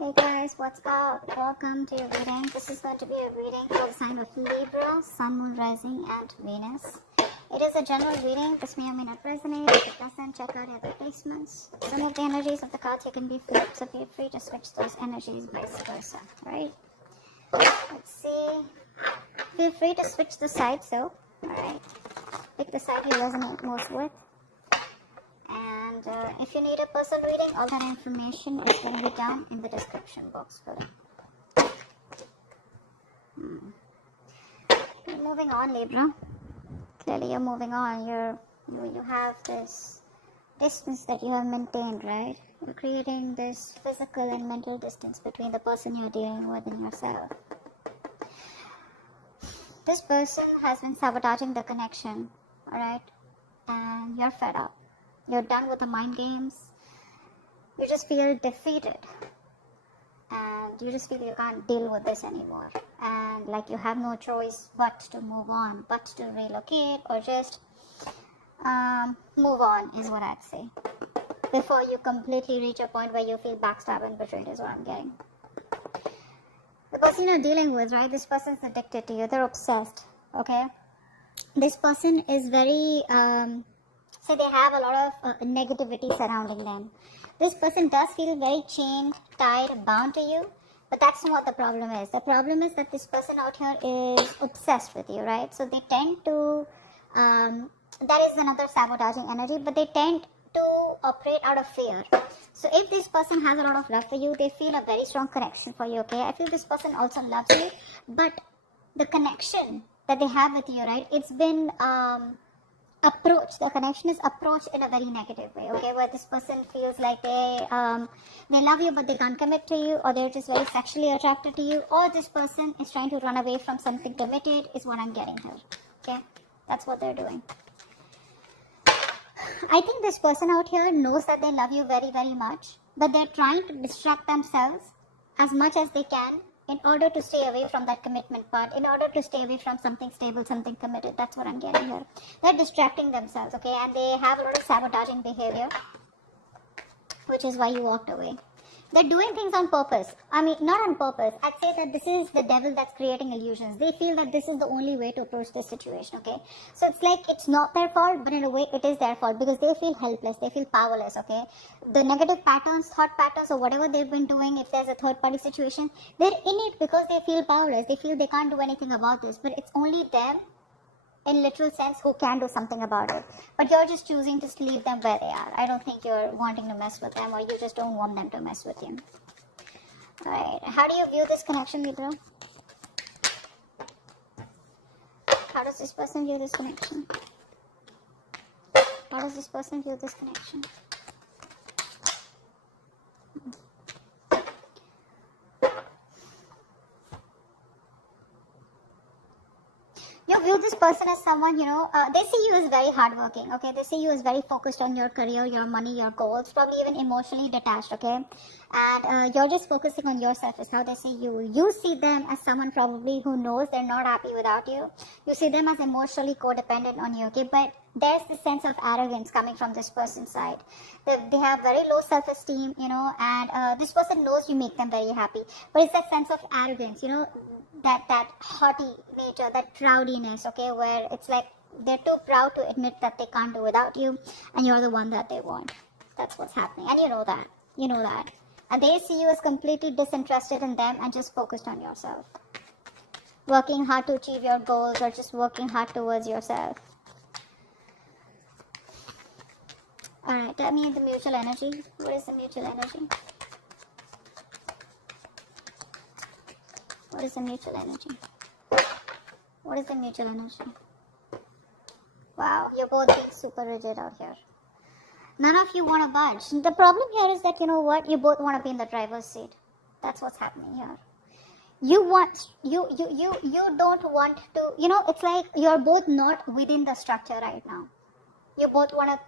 Hey guys, what's up? Welcome to your reading. This is going to be a reading for the sign of Libra, Sun, Moon, Rising, and Venus. It is a general reading. This may or may not resonate. If it doesn't, check out other placements. Some of the energies of the cards you can be flipped, so feel free to switch those energies, vice versa. Alright? Let's see. Feel free to switch the sides though. Alright? Pick the side you resonate most with. And if you need a personal reading, all that information is going to be down in the description box below. You're moving on, Libra. Clearly you're moving on. You have this distance that you have maintained, right? You're creating this physical and mental distance between the person you're dealing with and yourself. This person has been sabotaging the connection, alright? And you're fed up. You're done with the mind games. You just feel defeated. And you just feel you can't deal with this anymore. And like you have no choice but to move on, but to relocate or just move on is what I'd say. Before you completely reach a point where you feel backstabbed and betrayed is what I'm getting. The person you're dealing with, right? This person's addicted to you. They're obsessed, okay? This person is very... So they have a lot of negativity surrounding them. This person does feel very chained, tied, bound to you. But that's not what the problem is. The problem is that this person out here is obsessed with you, right? So they tend to, that is another sabotaging energy, but they tend to operate out of fear. So if this person has a lot of love for you, they feel a very strong connection for you, okay? I feel this person also loves you, but the connection that they have with you, right? It's been... the connection is approached in a very negative way, okay, where this person feels like they love you but they can't commit to you, or they're just very sexually attracted to you, or this person is trying to run away from something committed is what I'm getting here, okay? That's what they're doing. I think this person out here knows that they love you very, very much, but they're trying to distract themselves as much as they can in order to stay away from that commitment part, in order to stay away from something stable, something committed. That's what I'm getting here. They're distracting themselves, okay? And they have a lot of sabotaging behavior, which is why you walked away. They're doing things on purpose. I mean, not on purpose. I'd say that this is the devil that's creating illusions. They feel that this is the only way to approach this situation, okay? So it's like it's not their fault, but in a way it is their fault because they feel helpless. They feel powerless, okay? The negative patterns, thought patterns, or whatever they've been doing, if there's a third-party situation, they're in it because they feel powerless. They feel they can't do anything about this, but it's only them, in literal sense, who can do something about it. But you're just choosing to leave them where they are. I don't think you're wanting to mess with them, or you just don't want them to mess with you. Alright, how do you view this connection, Libra? How does this person view this connection? How does this person view this connection? You view this person as someone, they see you as very hardworking, okay? They see you as very focused on your career, your money, your goals, probably even emotionally detached, okay? And you're just focusing on yourself is how they see you. You see them as someone probably who knows they're not happy without you. You see them as emotionally codependent on you, okay? But there's this sense of arrogance coming from this person's side. They have very low self-esteem, and this person knows you make them very happy. But it's that sense of arrogance, that haughty nature, that proudiness, okay, where it's like they're too proud to admit that they can't do without you, and you're the one that they want. That's what's happening, and you know that. And they see you as completely disinterested in them and just focused on yourself, working hard to achieve your goals or just working hard towards yourself. Alright, tell me the mutual energy. What is the mutual energy? What is the mutual energy? What is the mutual energy? Wow, you're both being super rigid out here. None of you want to budge. The problem here is that, you know what? You both want to be in the driver's seat. That's what's happening here. You don't want to, it's like you're both not within the structure right now. You both are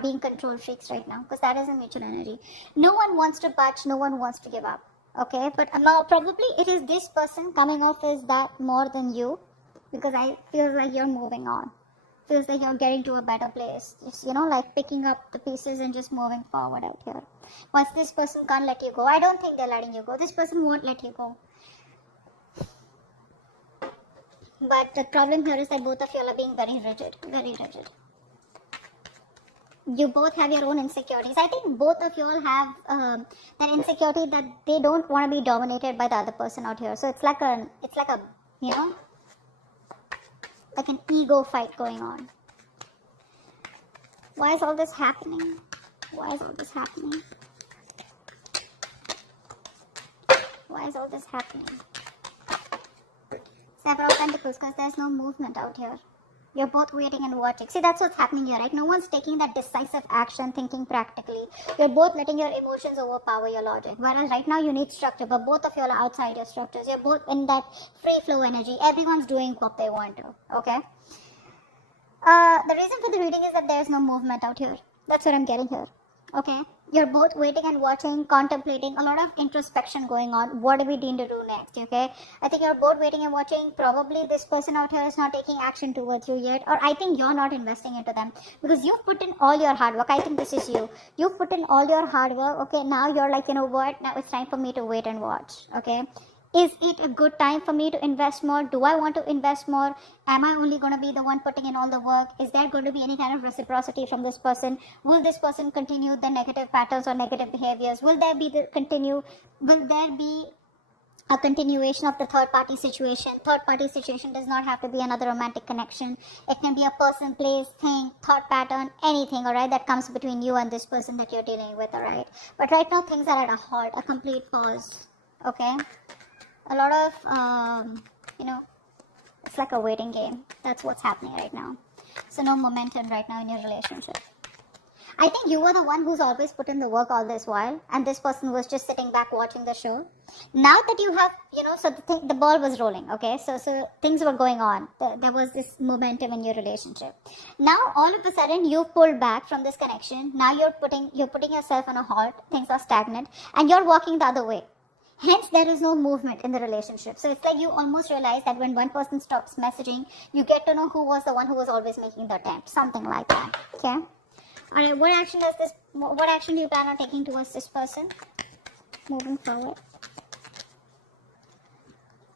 being control freaks right now, because that is a mutual energy. No one wants to budge, no one wants to give up. Okay, but now probably it is this person coming off as that more than you, because I feel like you're moving on. feels like you're getting to a better place. Just, you know, like picking up the pieces and just moving forward out here. Once this person can't let you go, I don't think they're letting you go. This person won't let you go. But the problem here is that both of you are being very rigid, very rigid. You both have your own insecurities. I think both of you all have that insecurity that they don't want to be dominated by the other person out here. So it's like a, you know, like an ego fight going on. Why is all this happening? Why is all this happening? Why is all this happening? Seven of Pentacles, because there's no movement out here. You're both waiting and watching. See, that's what's happening here, right? No one's taking that decisive action, thinking practically. You're both letting your emotions overpower your logic. Whereas right now you need structure, but both of you are outside your structures. You're both in that free flow energy. Everyone's doing what they want to, okay? The reason for the reading is that there's no movement out here. That's what I'm getting here, okay? You're both waiting and watching, contemplating, a lot of introspection going on. What do we need to do next, okay? I think you're both waiting and watching. Probably this person out here is not taking action towards you yet. Or I think you're not investing into them. Because you've put in all your hard work. I think this is you. You've put in all your hard work. Okay, now you're like, you know what? Now it's time for me to wait and watch, okay? Is it a good time for me to invest more? Do I want to invest more? Am I only going to be the one putting in all the work? Is there going to be any kind of reciprocity from this person? Will this person continue the negative patterns or negative behaviors? Will there be a continuation of the third party situation? Third party situation does not have to be another romantic connection. It can be a person, place, thing, thought pattern, anything, alright, that comes between you and this person that you're dealing with, alright? But right now things are at a halt, a complete pause, okay? A lot of, you know, it's like a waiting game. That's what's happening right now. So no momentum right now in your relationship. I think you were the one who's always put in the work all this while, and this person was just sitting back watching the show. Now that you have, you know, so the ball was rolling, okay? So things were going on. There was this momentum in your relationship. Now all of a sudden you've pulled back from this connection. Now you're putting yourself on a halt. Things are stagnant, and you're walking the other way. Hence, there is no movement in the relationship. So it's like you almost realize that when one person stops messaging, you get to know who was the one who was always making the attempt. Something like that. Okay. Alright, what action do you plan on taking towards this person? Moving forward.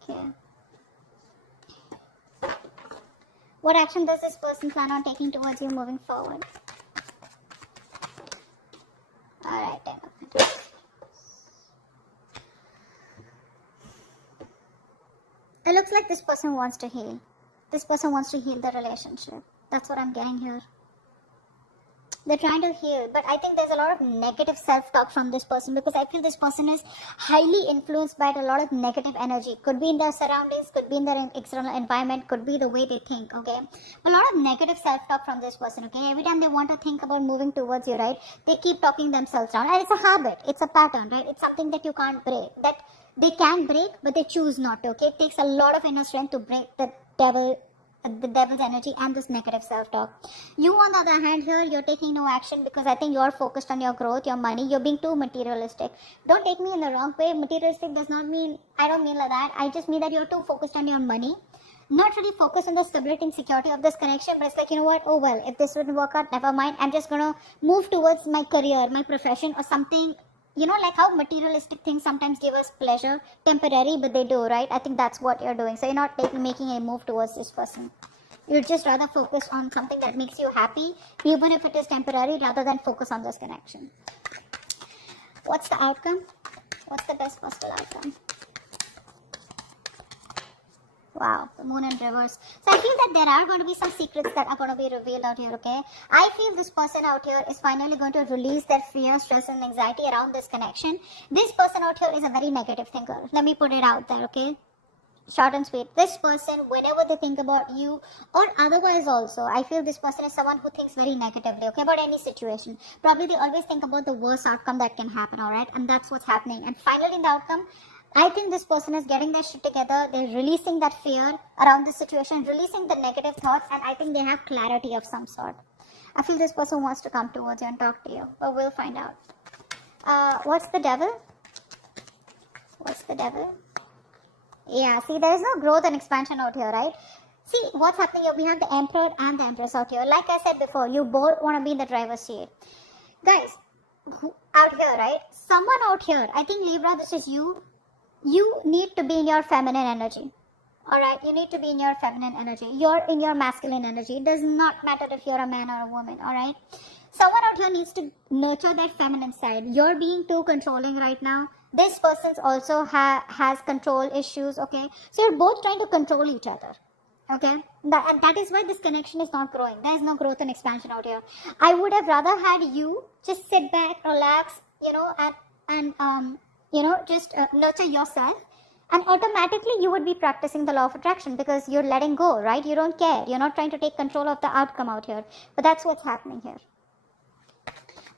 Okay. What action does this person plan on taking towards you moving forward? Alright, then. It looks like this person wants to heal. This person wants to heal the relationship. That's what I'm getting here. They're trying to heal, but I think there's a lot of negative self-talk from this person, because I feel this person is highly influenced by a lot of negative energy. Could be in their surroundings, could be in their external environment, could be the way they think, okay? A lot of negative self-talk from this person, okay? Every time they want to think about moving towards you, right? They keep talking themselves down, and it's a habit, it's a pattern, right? It's something that you can't break, that they can break, but they choose not to, okay? It takes a lot of inner strength to break the devil's energy and this negative self-talk. You, on the other hand, here, you're taking no action because I think you're focused on your growth, your money. You're being too materialistic. Don't take me in the wrong way. Materialistic does not mean, I don't mean like that. I just mean that you're too focused on your money. Not really focused on the stability and security of this connection, but it's like, you know what, oh well, if this wouldn't work out, never mind. I'm just going to move towards my career, my profession, or something. You know, like how materialistic things sometimes give us pleasure, temporary, but they do, right? I think that's what you're doing. So you're not making a move towards this person. You're just rather focused on something that makes you happy, even if it is temporary, rather than focus on this connection. What's the outcome? What's the best possible outcome? Wow, the moon in reverse. So I feel that there are going to be some secrets that are going to be revealed out here, okay? I feel this person out here is finally going to release their fear, stress and anxiety around this connection. This person out here is a very negative thinker. Let me put it out there, okay? Short and sweet. This person, whenever they think about you or otherwise also, I feel this person is someone who thinks very negatively, okay, about any situation. Probably they always think about the worst outcome that can happen, alright? And that's what's happening. And finally in the outcome, I think this person is getting their shit together. They're releasing that fear around this situation, releasing the negative thoughts, and I think they have clarity of some sort. I feel this person wants to come towards you and talk to you, but we'll find out. What's the devil? What's the devil? Yeah, see, there is no growth and expansion out here, right? See what's happening here. We have the Emperor and the Empress out here. Like I said before, you both want to be in the driver's seat. Guys, out here, right? Someone out here, I think Libra, this is you. You need to be in your feminine energy. Alright, you need to be in your feminine energy. You're in your masculine energy. It does not matter if you're a man or a woman, alright? Someone out here needs to nurture that feminine side. You're being too controlling right now. This person also has control issues, okay? So you're both trying to control each other, okay? And that is why this connection is not growing. There is no growth and expansion out here. I would have rather had you just sit back, relax, just nurture yourself. And automatically you would be practicing the law of attraction because you're letting go, right? You don't care. You're not trying to take control of the outcome out here. But that's what's happening here.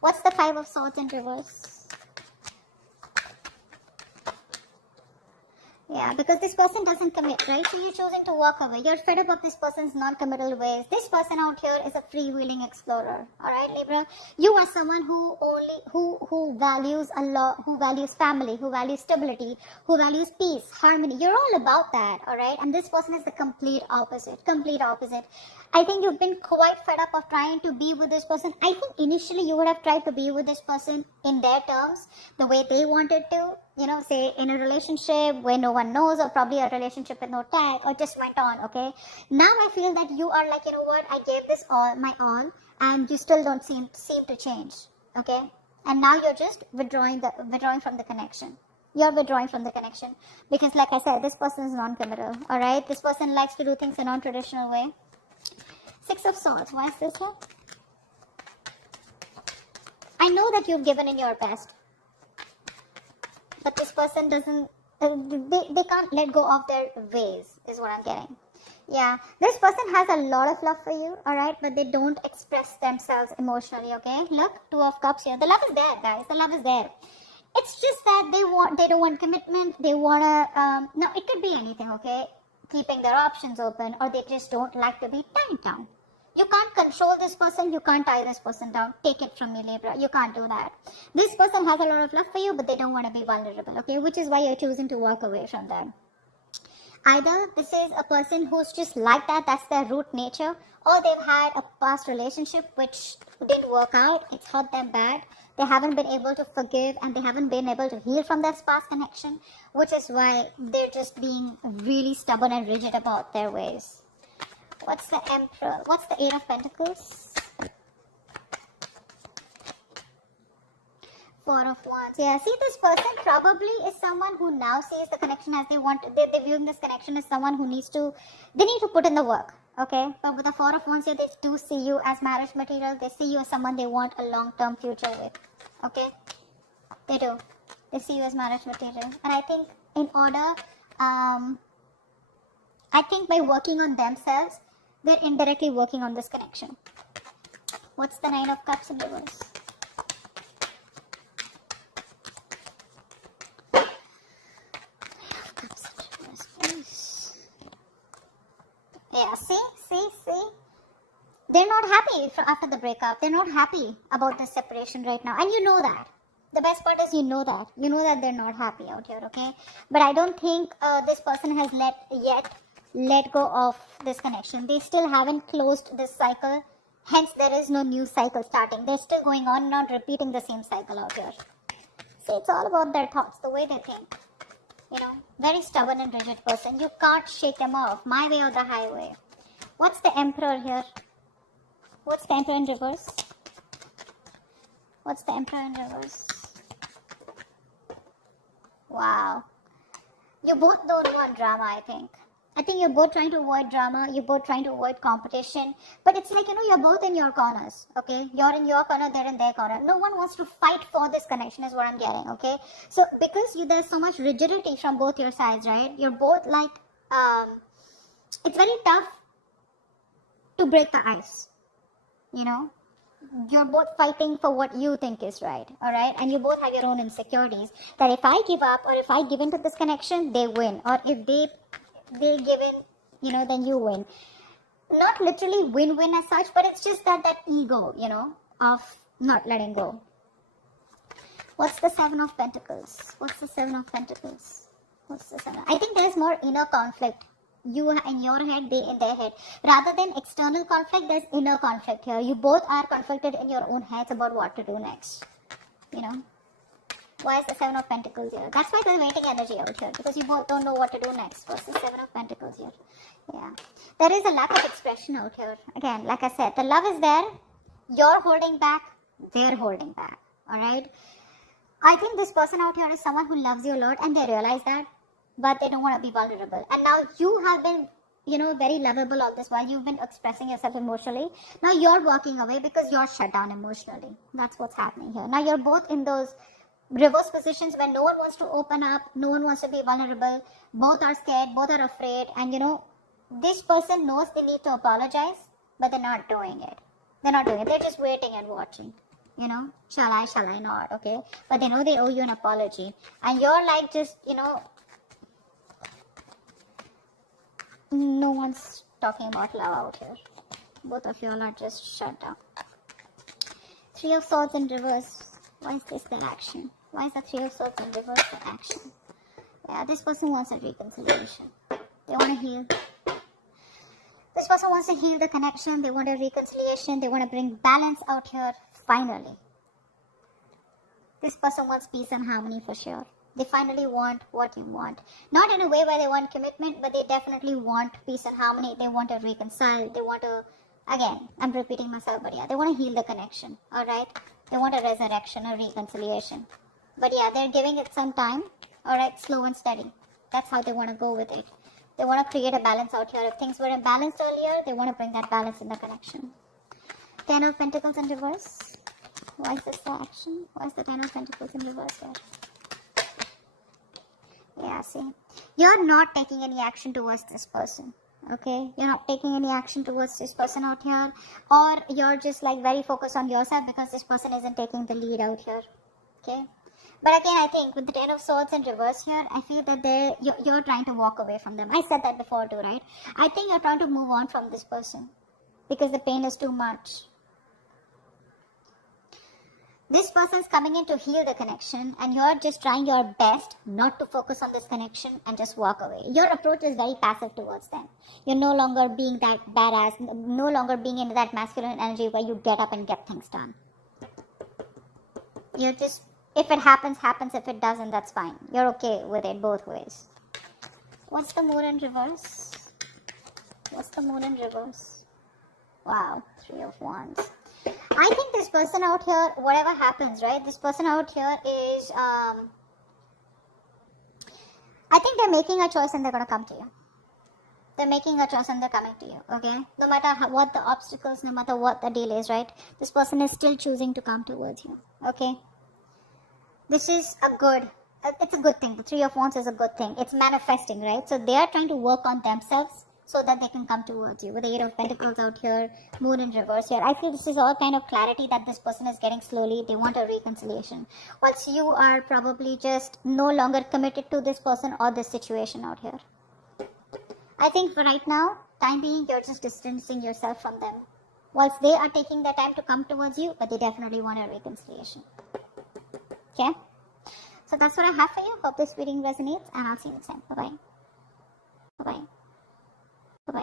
What's the Five of Swords in reverse? Yeah, because this person doesn't commit, right? So you're choosing to walk away. You're fed up of this person's non-committal ways. This person out here is a freewheeling explorer. All right, Libra, you are someone who values a lot, who values family, who values stability, who values peace, harmony. You're all about that, all right? And this person is the complete opposite. Complete opposite. I think you've been quite fed up of trying to be with this person. I think initially you would have tried to be with this person in their terms, the way they wanted to, say in a relationship where no one knows, or probably a relationship with no tag, or just went on, okay? Now I feel that you are like, you know what, I gave this all, my all, and you still don't seem to change, okay? And now you're just withdrawing from the connection. You're withdrawing from the connection because, like I said, this person is non-committal, all right? This person likes to do things a non-traditional way. Six of Swords. Why is this here? I know that you've given in your best, but this person doesn't. They can't let go of their ways. Is what I'm getting. Yeah, this person has a lot of love for you. All right, but they don't express themselves emotionally. Okay, look, Two of Cups here. The love is there, guys. The love is there. It's just that they don't want commitment. They wanna. No, it could be anything. Okay, keeping their options open, or they just don't like to be tied down. You can't control this person. You can't tie this person down. Take it from me, Libra. You can't do that. This person has a lot of love for you, but they don't want to be vulnerable, okay? Which is why you're choosing to walk away from them. Either this is a person who's just like that. That's their root nature. Or they've had a past relationship which didn't work out. It's hurt them bad. They haven't been able to forgive, and they haven't been able to heal from that past connection. Which is why they're just being really stubborn and rigid about their ways. What's the Emperor? What's the Eight of Pentacles? Four of Wands. Yeah, see, this person probably is someone who now sees the connection as they want. They're viewing this connection as someone who need to put in the work. Okay, but with the Four of Wands here, they do see you as marriage material. They see you as someone they want a long-term future with. Okay, they do. They see you as marriage material, and I think in order, I think by working on themselves, they're indirectly working on this connection. What's the Nine of Cups in reverse? Yeah, see? They're not happy after the breakup. They're not happy about this separation right now. And you know that. The best part is you know that. You know that they're not happy out here, okay? But I don't think this person has let go of this connection. They still haven't closed this cycle. Hence, there is no new cycle starting. They're still going on, not repeating the same cycle out here. See, it's all about their thoughts, the way they think. Very stubborn and rigid person. You can't shake them off. My way or the highway. What's the Emperor here? What's the Emperor in reverse? What's the Emperor in reverse? Wow. You both don't want drama, I think. I think you're both trying to avoid drama. You're both trying to avoid competition. But it's like, you're both in your corners, okay? You're in your corner, they're in their corner. No one wants to fight for this connection is what I'm getting, okay? So, because there's so much rigidity from both your sides, right? You're both like, it's very tough to break the ice, You're both fighting for what you think is right, all right? And you both have your own insecurities that if I give up or if I give into this connection, they win. Or if they give in, then you win. Not literally win-win as such, but it's just that ego, of not letting go. What's the Seven of Pentacles? What's the Seven of Pentacles? What's the Seven? I think there's more inner conflict You in your head, they in their head. Rather than external conflict, there's inner conflict here. You both are conflicted in your own heads about what to do next. You know. Why is the Seven of Pentacles here? That's why there's waiting energy out here. Because you both don't know what to do next. What's the Seven of Pentacles here? Yeah. There is a lack of expression out here. Again, like I said, the love is there. You're holding back. They're holding back. Alright? I think this person out here is someone who loves you a lot and they realize that. But they don't want to be vulnerable. And now you have been, very lovable all this while. You've been expressing yourself emotionally. Now you're walking away because you're shut down emotionally. That's what's happening here. Now you're both in those reverse positions where no one wants to open up, no one wants to be vulnerable, both are scared, both are afraid, and this person knows they need to apologize, but they're not doing it. They're just waiting and watching. Shall I not, okay? But they know they owe you an apology. And you're like just, no one's talking about love out here. Both of you are just shut down. Three of Swords in reverse. Why is this their action? Why is the Three of Swords in reverse their action? Yeah, this person wants a reconciliation. They want to heal. This person wants to heal the connection. They want a reconciliation. They want to bring balance out here. Finally. This person wants peace and harmony for sure. They finally want what you want. Not in a way where they want commitment, but they definitely want peace and harmony. They want to reconcile. They want to, again, I'm repeating myself, but yeah, they want to heal the connection. Alright? They want a resurrection, a reconciliation. But yeah, they're giving it some time. Alright, slow and steady. That's how they want to go with it. They want to create a balance out here. If things were imbalanced earlier, they want to bring that balance in the connection. Ten of Pentacles in reverse. Why is this the action? Why is the Ten of Pentacles in reverse here? Yeah, see. You're not taking any action towards this person. Okay? You're not taking any action towards this person out here. Or you're just like very focused on yourself because this person isn't taking the lead out here. Okay? But again, I think with the Ten of Swords in reverse here, I feel that you're trying to walk away from them. I said that before too, right? I think you're trying to move on from this person because the pain is too much. This person's coming in to heal the connection and you're just trying your best not to focus on this connection and just walk away. Your approach is very passive towards them. You're no longer being that badass, no longer being in that masculine energy where you get up and get things done. You're just, if it happens, happens. If it doesn't, that's fine. You're okay with it both ways. What's the Moon in reverse? What's the Moon in reverse? Wow, Three of Wands. I think this person out here, whatever happens, right? This person out here is, I think they're making a choice and they're going to come to you. They're making a choice and they're coming to you, okay? No matter what the obstacles, no matter what the deal is, right? This person is still choosing to come towards you, okay? This is it's a good thing. The Three of Wands is a good thing. It's manifesting, right? So they are trying to work on themselves so that they can come towards you. With the Eight of Pentacles out here, Moon in reverse here. I feel this is all kind of clarity that this person is getting slowly. They want a reconciliation. Once you are probably just no longer committed to this person or this situation out here. I think for right now, time being, you're just distancing yourself from them. Whilst they are taking their time to come towards you, but they definitely want a reconciliation. Okay? So that's what I have for you. Hope this reading resonates and I'll see you next time. Bye-bye. Bye-bye.